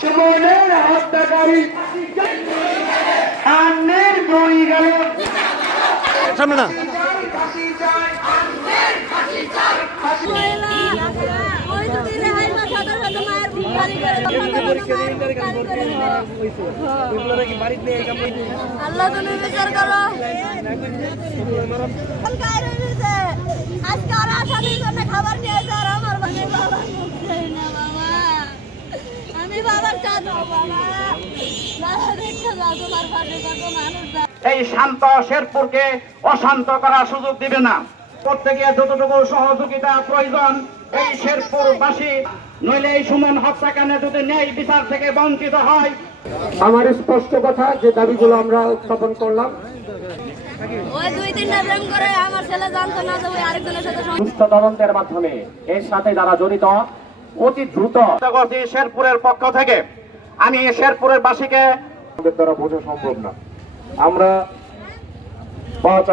সুমনের হত্যাকারী আন্নের বই গেল সামনে না আল্লাহ তুমি বিচার করো। এই শান্ত শেরপুরকে অশান্ত করার সুযোগ দিবে না। গিয়ে যতটুকু সহযোগিতা প্রয়োজন, এই শেরপুরবাসী, নইলে এই সুমন হত্যাকাণ্ডে যদি ন্যায় বিচার থেকে বঞ্চিত হয়। আমার স্পষ্ট কথা, যে দাবিগুলো আমরা উত্থাপন করলাম ওই দুই তিনটা প্রেম করে আমার ছেলে জানতো না যে ওই আরেকজনের সাথে সং- সুস্থ তদন্তের মাধ্যমে এর সাথে যারা জড়িত অতি দ্রুত শেরপুরের পক্ষ থেকে আমি শেরপুরের বাসীকে আমাদের দ্বারা বোঝা সম্ভব না। আমরা পাঁচ